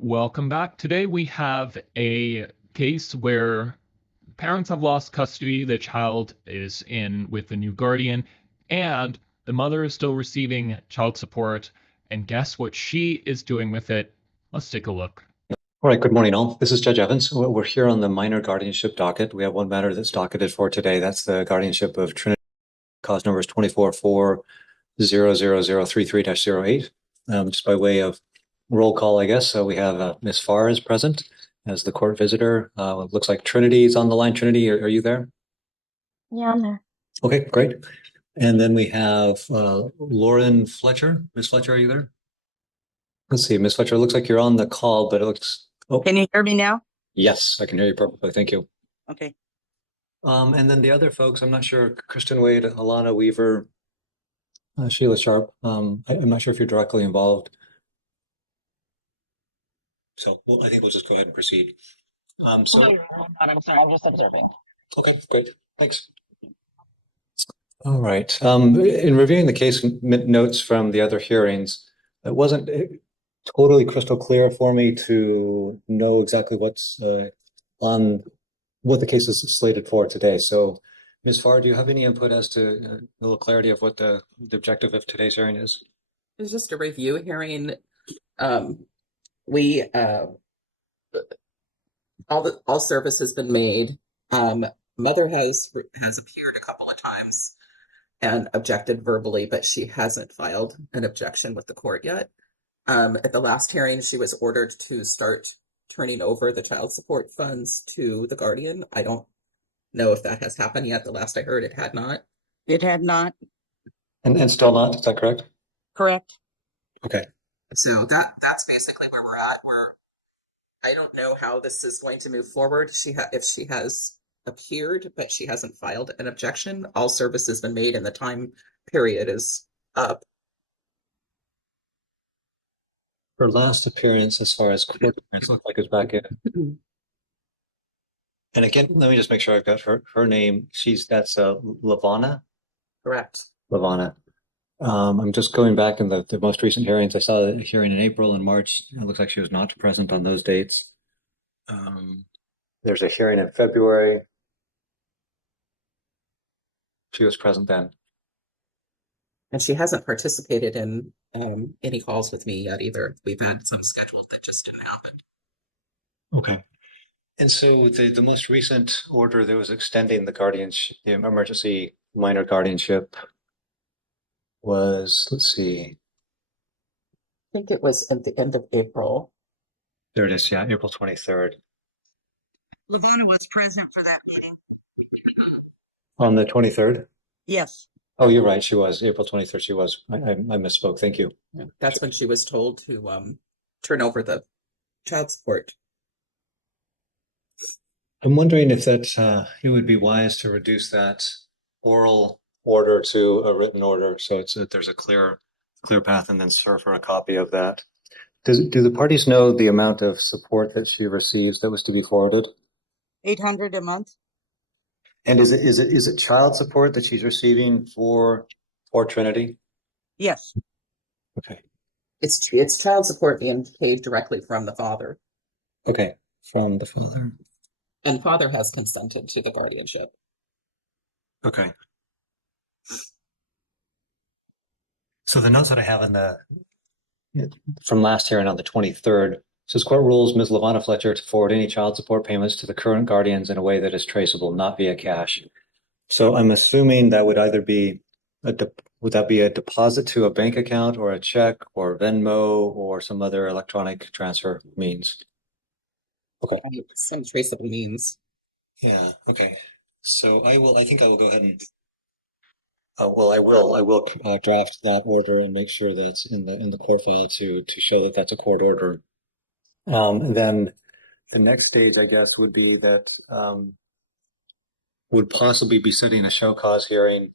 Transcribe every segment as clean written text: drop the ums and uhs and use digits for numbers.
Welcome back. Today we have a case where parents have lost custody, the child is in with a new guardian, and the mother is still receiving child support. And guess what she is doing with it? Let's take a look. All right, good morning, all. This is Judge Evans. We're here on the minor guardianship docket. We have one matter that's docketed for today. That's the guardianship of Trinity, cause numbers 24-4-00033-08. Just by way of roll call, I guess. So we have Ms. Farr is present as the court visitor. It looks like Trinity is on the line. Trinity, are you there? Yeah, I'm there. Okay, great. And then we have Lauren Fletcher. Ms. Fletcher, are you there? Let's see, Ms. Fletcher, it looks like you're on the call, but it looks, oh, Can you hear me now? yes, I can hear you perfectly. Thank you. Okay. And then the other folks, I'm not sure, Kristen Wade, Alana Weaver, Sheila Sharp. I'm not sure if you're directly involved. So I think we'll just go ahead and proceed. No, you're not. I'm sorry. I'm just observing. Okay, great. Thanks. All right. In reviewing the case notes from the other hearings, it wasn't totally crystal clear for me to know exactly what's on what the case is slated for today. So, Ms. Farr, do you have any input as to a little clarity of what the objective of today's hearing is? It's just a review hearing. We all service has been made. Mother has appeared a couple of times and objected verbally, but she hasn't filed an objection with the court yet. At the last hearing, she was ordered to start turning over the child support funds to the guardian. I don't know if that has happened yet. The last I heard, it had not. It had not. And still not, is that correct? Correct. Okay. So that's basically where we're at. I don't know how this is going to move forward. If she has appeared, but she hasn't filed an objection. All service has been made and the time period is up. Her last appearance as far as court appearance looked like it's back in. And again, let me just make sure I've got her name. That's Lavana? Correct. Lavana. I'm just going back in the most recent hearings. I saw a hearing in April and March. It looks like she was not present on those dates. There's a hearing in February. She was present then. And she hasn't participated in any calls with me yet either. We've had some scheduled that just didn't happen. Okay. And so the most recent order that was extending the guardianship, the emergency minor guardianship was, let's see. I think it was at the end of April. There it is, yeah, April 23rd. Lavana was present for that meeting. On the 23rd? Yes. Oh, you're right, she was. April 23rd, she was. I misspoke, thank you. Yeah, that's when she was told to turn over the child support. I'm wondering if that it would be wise to reduce that oral order to a written order, so there's a clear path, and then serve her a copy of that. Do the parties know the amount of support that she receives that was to be forwarded? $800 a month. And is it child support that she's receiving for Trinity? Yes. Okay. It's child support being paid directly from the father. Okay, from the father. And father has consented to the guardianship. Okay. So the notes that I have from last hearing on the 23rd says court rules Ms. Lavana Fletcher to forward any child support payments to the current guardians in a way that is traceable, not via cash. So I'm assuming that would either be would that be a deposit to a bank account or a check or Venmo or some other electronic transfer means? Okay. Some traceable means. Yeah. Okay. So I think I will go ahead and well, I will draft that order and make sure that it's in the court file to show that that's a court order. And then the next stage, I guess, would be that would possibly be setting a show cause hearing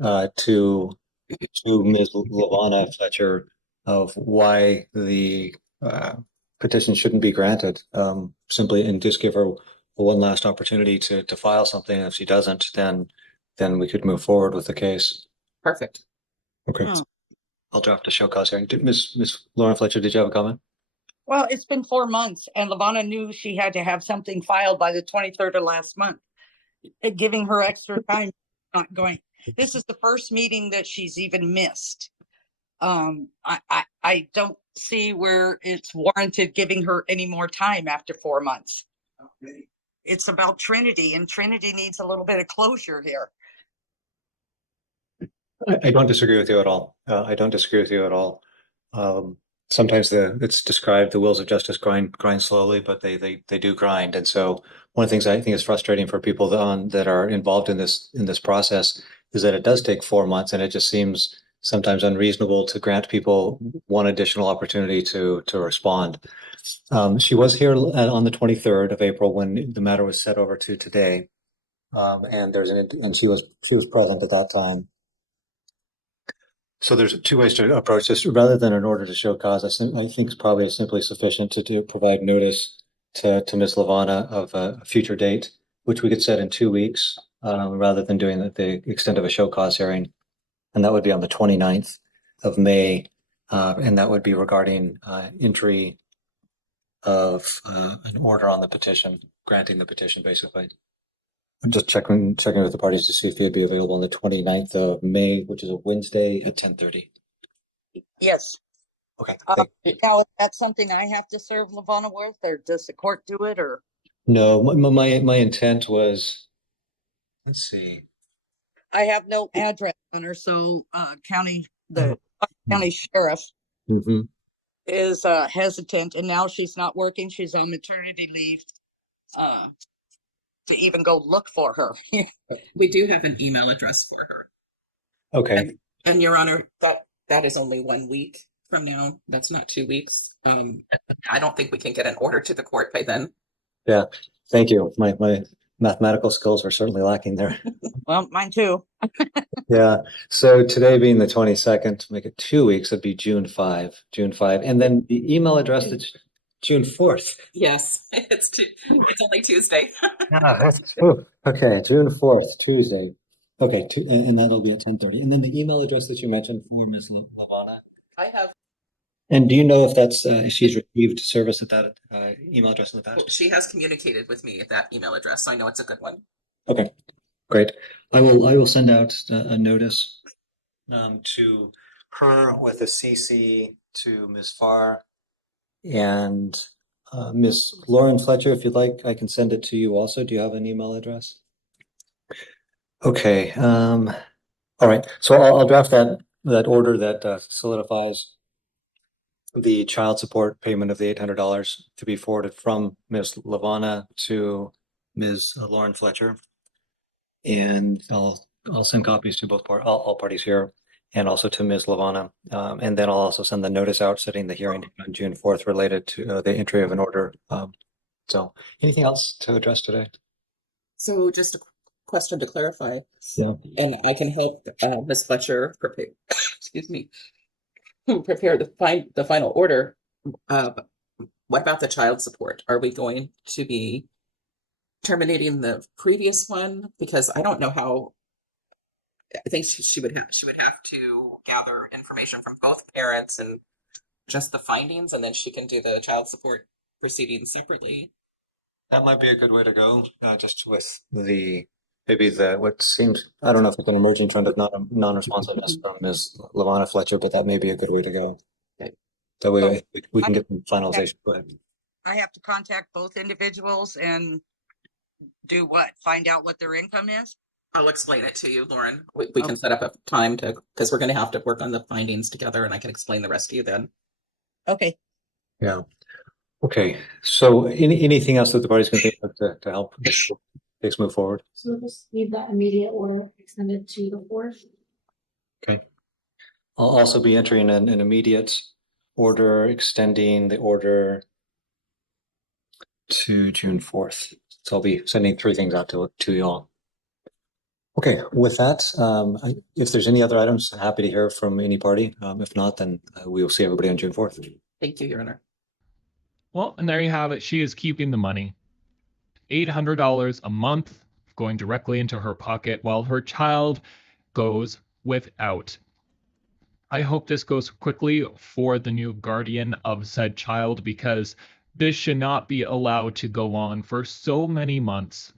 to Ms. Lavana Fletcher of why the petition shouldn't be granted. Simply and just give her one last opportunity to file something. If she doesn't, then we could move forward with the case. Perfect. Okay. Oh. I'll draft a show cause hearing. Miss Lauren Fletcher, did you have a comment? Well, it's been 4 months and Lavana knew she had to have something filed by the 23rd of last month, giving her extra time, not going. This is the first meeting that she's even missed. I don't see where it's warranted giving her any more time after 4 months. It's about Trinity, and Trinity needs a little bit of closure here. I don't disagree with you at all. I don't disagree with you at all. Sometimes it's described the wheels of justice grind slowly, but they do grind. And so one of the things I think is frustrating for people that are involved in this process is that it does take 4 months, and it just seems sometimes unreasonable to grant people one additional opportunity to respond. She was here on the 23rd of April when the matter was set over to today, and she was present at that time. So there's two ways to approach this. Rather than an order to show cause, I think it's probably simply sufficient to provide notice to Ms. Lavana of a future date, which we could set in 2 weeks, rather than doing the extent of a show cause hearing. And that would be on the 29th of May. And that would be regarding entry of an order on the petition, granting the petition, basically. I'm just checking with the parties to see if they'd be available on the 29th of May, which is a Wednesday at 10:30. Yes. Okay. Now, is that something I have to serve Lavana with, or does the court do it, or? No, my intent was, let's see. I have no address on her, so the county sheriff Mm-hmm. is hesitant, and now she's not working. She's on maternity leave to even go look for her. We do have an email address for her. Okay. And Your Honor, that is only 1 week from now. That's not 2 weeks. I don't think we can get an order to the court by then. Yeah. Thank you. My mathematical skills were certainly lacking there. Well, mine too. Yeah. So today being the 22nd, to make it 2 weeks, it'd be June 5. And then the email address that's June 4th. Yes, it's only Tuesday. Okay, June 4th, Tuesday. Okay, and that'll be at 10:30. And then the email address that you mentioned for Ms. Lavana. I have. And do you know if that's if she's received service at that email address in the past? Well, she has communicated with me at that email address, so I know it's a good one. Okay, great. I will send out a notice to her with a CC to Ms. Farr and Ms. Lauren Fletcher. If you'd like, I can send it to you also. Do you have an email address? Okay. All right. So I'll draft that order that solidifies the child support payment of the $800 to be forwarded from Ms. Lavana to Ms. Lauren Fletcher, and I'll send copies to all parties here, and also to Ms. Lavana, and then I'll also send the notice out setting the hearing on June 4th related to the entry of an order. So anything else to address today? So just a question to clarify. So, and I can help Ms. Fletcher prepare. Excuse me. Prepare the final order. What about the child support? Are we going to be terminating the previous one? Because I don't know how. I think she would have to gather information from both parents and just the findings, and then she can do the child support proceedings separately. that might be a good way to go, just with what seems, I don't know if it's an emerging trend of non-responsiveness from Ms. Lavana Fletcher, but that may be a good way to go. Okay. That way we can get some finalization. Go ahead. I have to contact both individuals and do what? Find out what their income is? I'll explain it to you, Lauren. We can set up a time because we're going to have to work on the findings together, and I can explain the rest to you then. Okay. Yeah. Okay. So anything else that the parties can think of to help things move forward? So we'll just leave that immediate order extended to the 4th. Okay. I'll also be entering an immediate order extending the order to June 4th. So I'll be sending 3 things out to you all. Okay, with that, if there's any other items, happy to hear from any party. If not, then we will see everybody on June 4th. Thank you, Your Honor. Well, and there you have it. She is keeping the money. $800 a month going directly into her pocket while her child goes without. I hope this goes quickly for the new guardian of said child because this should not be allowed to go on for so many months.